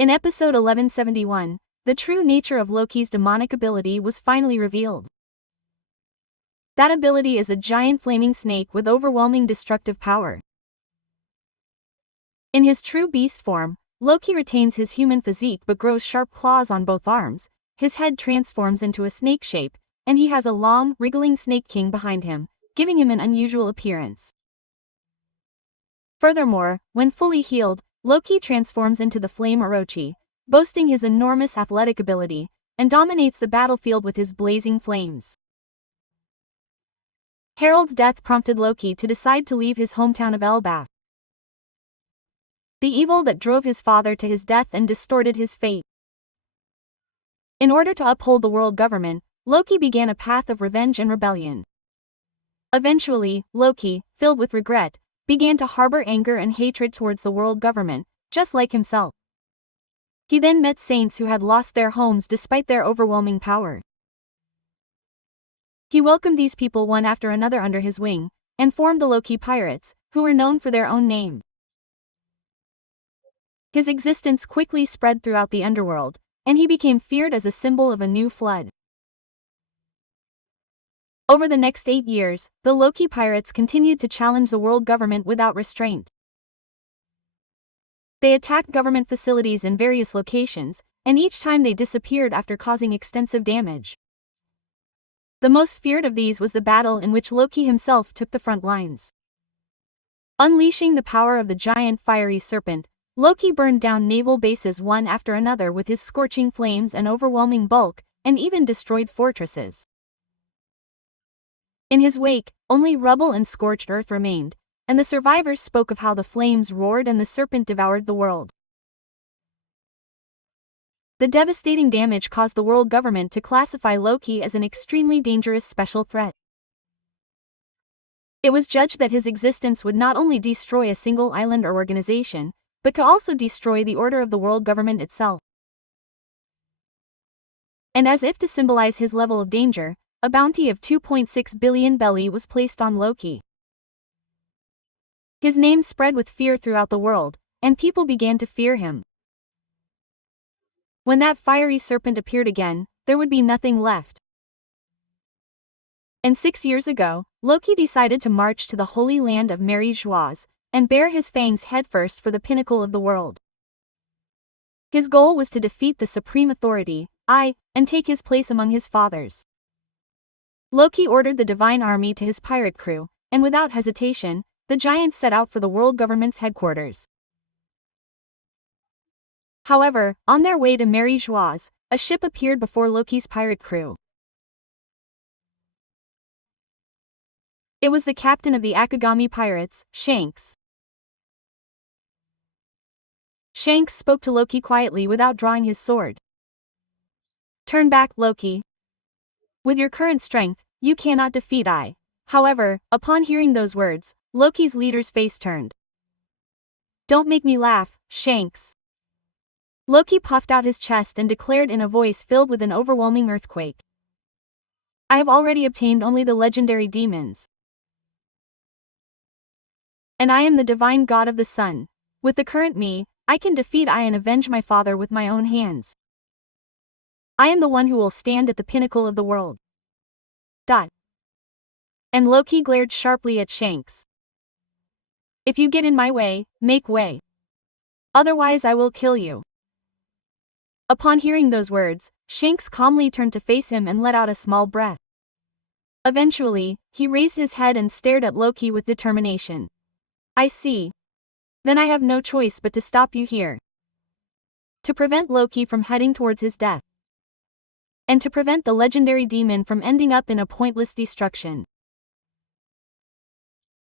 In episode 1171, the true nature of Loki's demonic ability was finally revealed. That ability is a giant flaming snake with overwhelming destructive power. In his true beast form, Loki retains his human physique but grows sharp claws on both arms, his head transforms into a snake shape, and he has a long, wriggling snake king behind him, giving him an unusual appearance. Furthermore, when fully healed, Loki transforms into the Flame Orochi, boasting his enormous athletic ability, and dominates the battlefield with his blazing flames. Harald's death prompted Loki to decide to leave his hometown of Elbaf. The evil that drove his father to his death and distorted his fate. In order to uphold the world government, Loki began a path of revenge and rebellion. Eventually, Loki, filled with regret, began to harbor anger and hatred towards the world government, just like himself. He then met saints who had lost their homes despite their overwhelming power. He welcomed these people one after another under his wing, and formed the Loki Pirates, who were known for their own name. His existence quickly spread throughout the underworld, and he became feared as a symbol of a new flood. Over the next 8 years, the Loki Pirates continued to challenge the world government without restraint. They attacked government facilities in various locations, and each time they disappeared after causing extensive damage. The most feared of these was the battle in which Loki himself took the front lines. Unleashing the power of the giant fiery serpent, Loki burned down naval bases one after another with his scorching flames and overwhelming bulk, and even destroyed fortresses. In his wake, only rubble and scorched earth remained, and the survivors spoke of how the flames roared and the serpent devoured the world. The devastating damage caused the world government to classify Loki as an extremely dangerous special threat. It was judged that his existence would not only destroy a single island or organization, but could also destroy the order of the world government itself. And as if to symbolize his level of danger, a bounty of 2.6 billion belly was placed on Loki. His name spread with fear throughout the world, and people began to fear him. When that fiery serpent appeared again, there would be nothing left. And 6 years ago, Loki decided to march to the holy land of Mary Schwarz, and bare his fangs headfirst for the pinnacle of the world. His goal was to defeat the supreme authority, and take his place among his fathers. Loki ordered the divine army to his pirate crew, and without hesitation, the giants set out for the world government's headquarters. However, on their way to Mary Schwarz, a ship appeared before Loki's pirate crew. It was the captain of the Akagami pirates, Shanks. Shanks spoke to Loki quietly without drawing his sword. "Turn back, Loki. With your current strength, you cannot defeat I." However, upon hearing those words, Loki's leader's face turned. "Don't make me laugh, Shanks." Loki puffed out his chest and declared in a voice filled with an overwhelming earthquake. "I have already obtained only the legendary demons. And I am the divine god of the sun. With the current me, I can defeat I and avenge my father with my own hands. I am the one who will stand at the pinnacle of the world." And Loki glared sharply at Shanks. "If you get in my way, make way. Otherwise I will kill you." Upon hearing those words, Shanks calmly turned to face him and let out a small breath. Eventually, he raised his head and stared at Loki with determination. "I see. Then I have no choice but to stop you here. To prevent Loki from heading towards his death. And to prevent the legendary demon from ending up in a pointless destruction."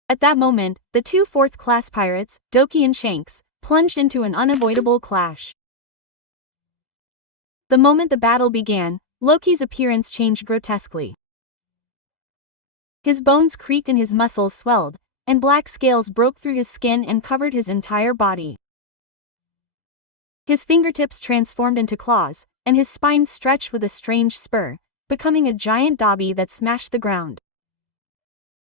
At that moment, the two fourth-class pirates, Doki and Shanks, plunged into an unavoidable clash. The moment the battle began, Loki's appearance changed grotesquely. His bones creaked and his muscles swelled, and black scales broke through his skin and covered his entire body. His fingertips transformed into claws, and his spine stretched with a strange spur, becoming a giant dobby that smashed the ground.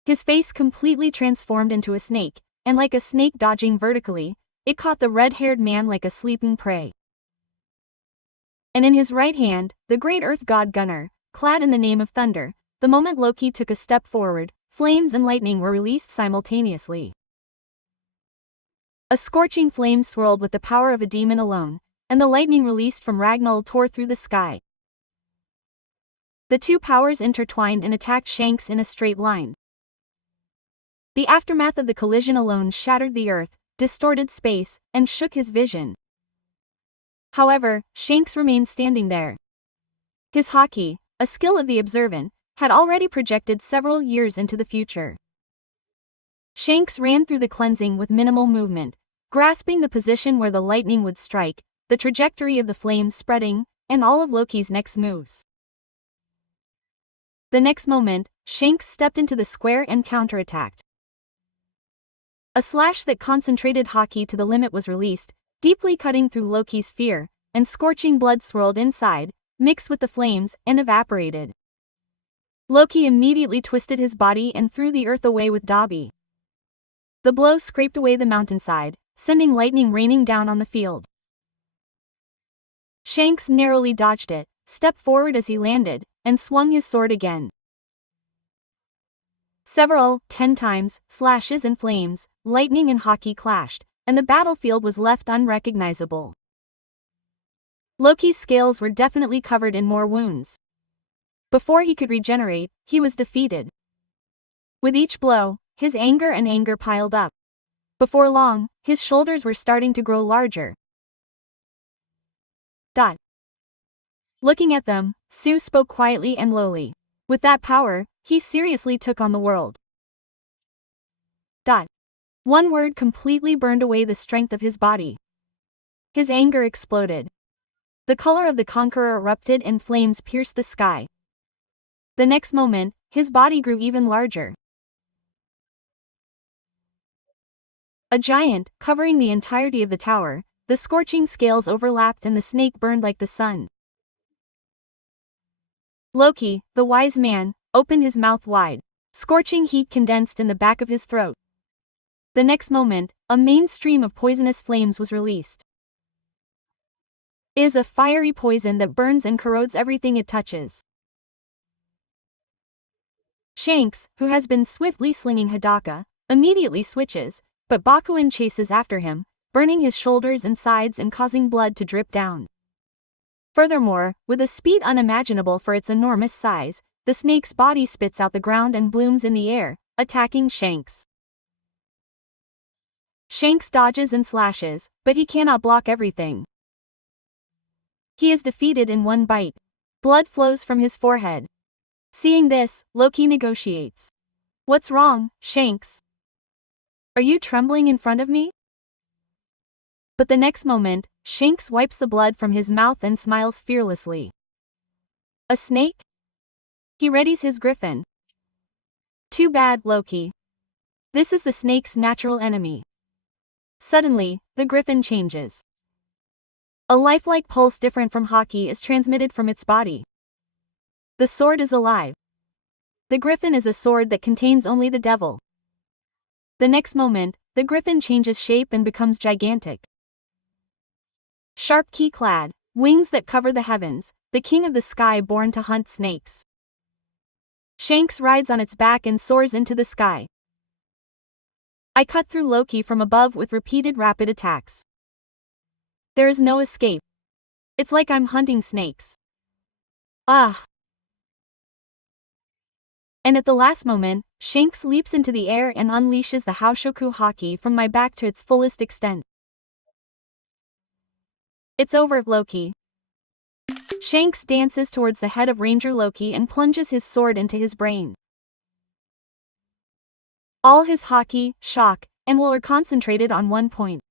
His face completely transformed into a snake, and like a snake dodging vertically, it caught the red-haired man like a sleeping prey. and in his right hand, the great earth god Gunnar, clad in the name of thunder. The moment Loki took a step forward, flames and lightning were released simultaneously. A scorching flame swirled with the power of a demon alone, and the lightning released from Ragnall tore through the sky. The two powers intertwined and attacked Shanks in a straight line. The aftermath of the collision alone shattered the earth, distorted space, and shook his vision. However, Shanks remained standing there. His haki, a skill of the observant, had already projected several years into the future. Shanks ran through the cleansing with minimal movement, grasping the position where the lightning would strike, the trajectory of the flames spreading, and all of Loki's next moves. The next moment, Shanks stepped into the square and counterattacked. A slash that concentrated haki to the limit was released, deeply cutting through Loki's sphere, and scorching blood swirled inside, mixed with the flames, and evaporated. Loki immediately twisted his body and threw the earth away with Dobby. The blow scraped away the mountainside, sending lightning raining down on the field. Shanks narrowly dodged it, stepped forward as he landed, and swung his sword again. Several, 10 times, slashes and flames, lightning and haki clashed, and the battlefield was left unrecognizable. Loki's scales were definitely covered in more wounds. Before he could regenerate, he was defeated. With each blow, his anger piled up. Before long, his shoulders were starting to grow larger. Looking at them, Sue spoke quietly and lowly. With that power, he seriously took on the world. One word completely burned away the strength of his body. His anger exploded. The color of the conqueror erupted and flames pierced the sky. The next moment, his body grew even larger. A giant, covering the entirety of the tower, the scorching scales overlapped and the snake burned like the sun. Loki, the wise man, opened his mouth wide. Scorching heat condensed in the back of his throat. The next moment, a main stream of poisonous flames was released. It is a fiery poison that burns and corrodes everything it touches. Shanks, who has been swiftly slinging Hadaka, immediately switches, but Bakuin chases after him, burning his shoulders and sides and causing blood to drip down. Furthermore, with a speed unimaginable for its enormous size, the snake's body spits out the ground and blooms in the air, attacking Shanks. Shanks dodges and slashes, but he cannot block everything. He is defeated in one bite. Blood flows from his forehead. Seeing this, Loki negotiates. "What's wrong, Shanks? Are you trembling in front of me?" But the next moment, Shanks wipes the blood from his mouth and smiles fearlessly. A snake? He readies his griffin. Too bad, Loki. This is the snake's natural enemy. Suddenly, the griffin changes. A lifelike pulse different from haki is transmitted from its body. The sword is alive. The griffin is a sword that contains only the devil. The next moment, the griffin changes shape and becomes gigantic. Sharp key-clad, wings that cover the heavens, the king of the sky born to hunt snakes. Shanks rides on its back and soars into the sky. I cut through Loki from above with repeated rapid attacks. There is no escape. It's like I'm hunting snakes. Ah! And at the last moment, Shanks leaps into the air and unleashes the Haoshoku haki from my back to its fullest extent. It's over, Loki. Shanks dances towards the head of Ranger Loki and plunges his sword into his brain. All his haki, shock, and will are concentrated on one point.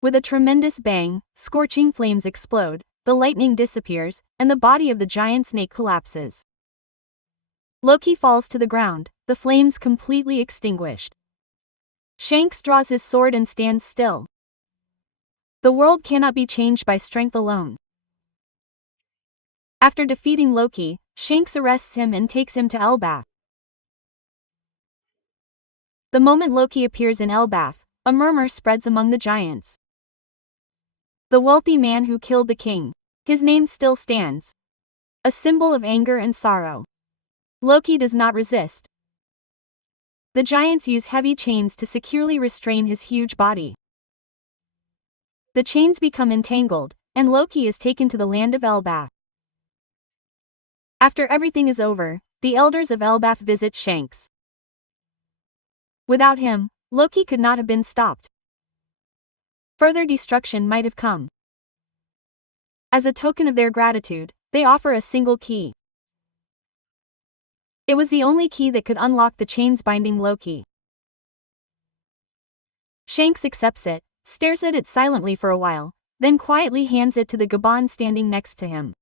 With a tremendous bang, scorching flames explode, the lightning disappears, and the body of the giant snake collapses. Loki falls to the ground, the flames completely extinguished. Shanks draws his sword and stands still. The world cannot be changed by strength alone. After defeating Loki, Shanks arrests him and takes him to Elbaf. The moment Loki appears in Elbaf, a murmur spreads among the giants. The wealthy man who killed the king. His name still stands. A symbol of anger and sorrow. Loki does not resist. The giants use heavy chains to securely restrain his huge body. The chains become entangled, and Loki is taken to the land of Elbaf. After everything is over, the elders of Elbaf visit Shanks. Without him, Loki could not have been stopped. Further destruction might have come. As a token of their gratitude, they offer a single key. It was the only key that could unlock the chains binding Loki. Shanks accepts it, stares at it silently for a while, then quietly hands it to the Gaban standing next to him.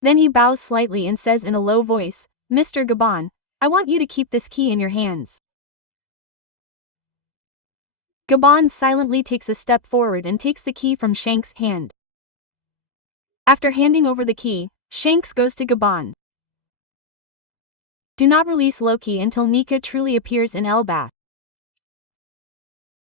Then he bows slightly and says in a low voice, "Mr. Gaban, I want you to keep this key in your hands." Gaban silently takes a step forward and takes the key from Shanks' hand. After handing over the key, Shanks goes to Gaban. Do not release Loki until Nika truly appears in Elbaf.